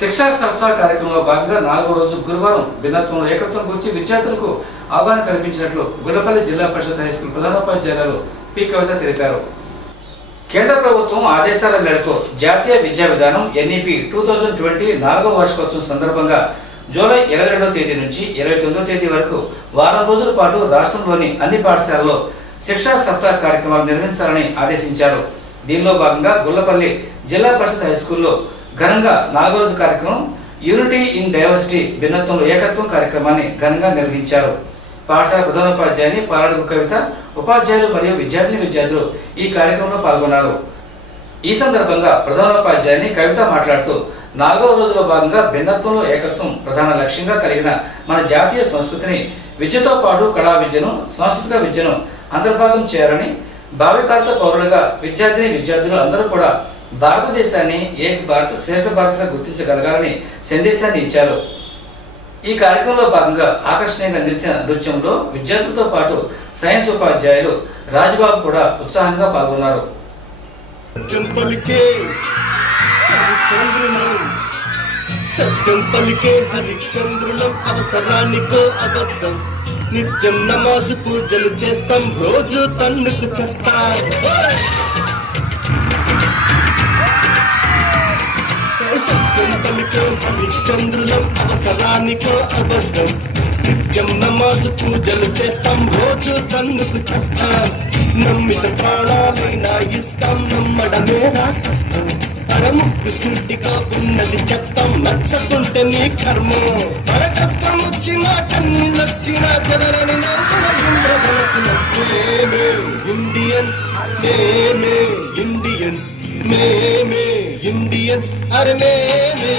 శిక్షా సప్తాహ కార్యక్రమంలో భాగంగా 4వ రోజు గురువారం భిన్నత్వం ఏకత్వం గురించి విద్యార్థులకు అవగాహన కల్పించినట్లు గుండ్లపల్లి జిల్లా పరిషత్ హైస్కూల్ ప్రధానోపాధ్యాయులు పి కవిత తెలిపారు. కేంద్ర ప్రభుత్వం ఆదేశాల మేరకు జాతీయ విద్యా విధానం ఎన్ఈపి 2020 4వ వార్షికోత్సవం సందర్భంగా జూలై 22వ తేదీ నుంచి 29వ తేదీ వరకు వారం రోజుల పాటు రాష్ట్రంలోని అన్ని పాఠశాలల్లో శిక్షా సప్తాహ కార్యక్రమాలు నిర్వహించాలని ఆదేశించారు. దీనిలో భాగంగా గుండ్లపల్లి జిల్లా పరిషత్ హైస్కూల్లో ఘనంగా 4వ రోజు కార్యక్రమం యూనిటీ ఇన్ డైవర్సిటీ భిన్నత్వంలో ఏకత్వం కార్యక్రమాన్ని ఘనంగా నిర్వహించారు. పాఠశాల ప్రధానోపాధ్యాయుని పాలడుగు కవిత, ఉపాధ్యాయులు మరియు విద్యార్థులు ఈ కార్యక్రమంలో పాల్గొన్నారు. ఈ సందర్భంగా ప్రధానోపాధ్యాయుని కవిత మాట్లాడుతూ 4వ రోజులో భాగంగా భిన్నత్వంలో ఏకత్వం ప్రధాన లక్ష్యంగా కలిగిన మన జాతీయ సంస్కృతిని విద్యతో పాటు కళా విద్యను, సాంస్కృతిక విద్యను అంతర్భాగం చేయాలని, భావి భారత పౌరులుగా విద్యార్థులు అందరూ కూడా భారతదేశాన్ని ఏక్ భారత్ శ్రేష్ఠ భారత్గా గుర్తించగలగాలని సందేశాన్ని ఇచ్చారు. ఈ కార్యక్రమంలో భాగంగా ఆకర్షణీయంగా నిలిచిన నృత్యంలో విద్యార్థులతో పాటు సైన్స్ ఉపాధ్యాయులు రాజ్బాబు కూడా ఉత్సాహంగా పాల్గొన్నారు. నిత్యం నమాజు పూజలు చేస్తాం, రోజు తన్నుకు చేస్తాం. హరిశ్చంద్రులం అవసరానికో అబద్ధం. నిత్యం నమాజు పూజలు చేస్తాం, రోజు తన్నుకు చేస్తాం. నమ్మిన ప్రాణాలైనా ఇస్తాం, నమ్మడమే నా కష్టం. పరముక్కు సూటిగా ఉన్నది చెప్తాం, నచ్చకుంటే నీ కర్మ. పర కష్టం వచ్చినా కన్నీళ్ళొచ్చినా జరగని ఇండియన్స్, మేమే ఇండియన్స్, మేమే ఇండియన్స్, అరే మేమే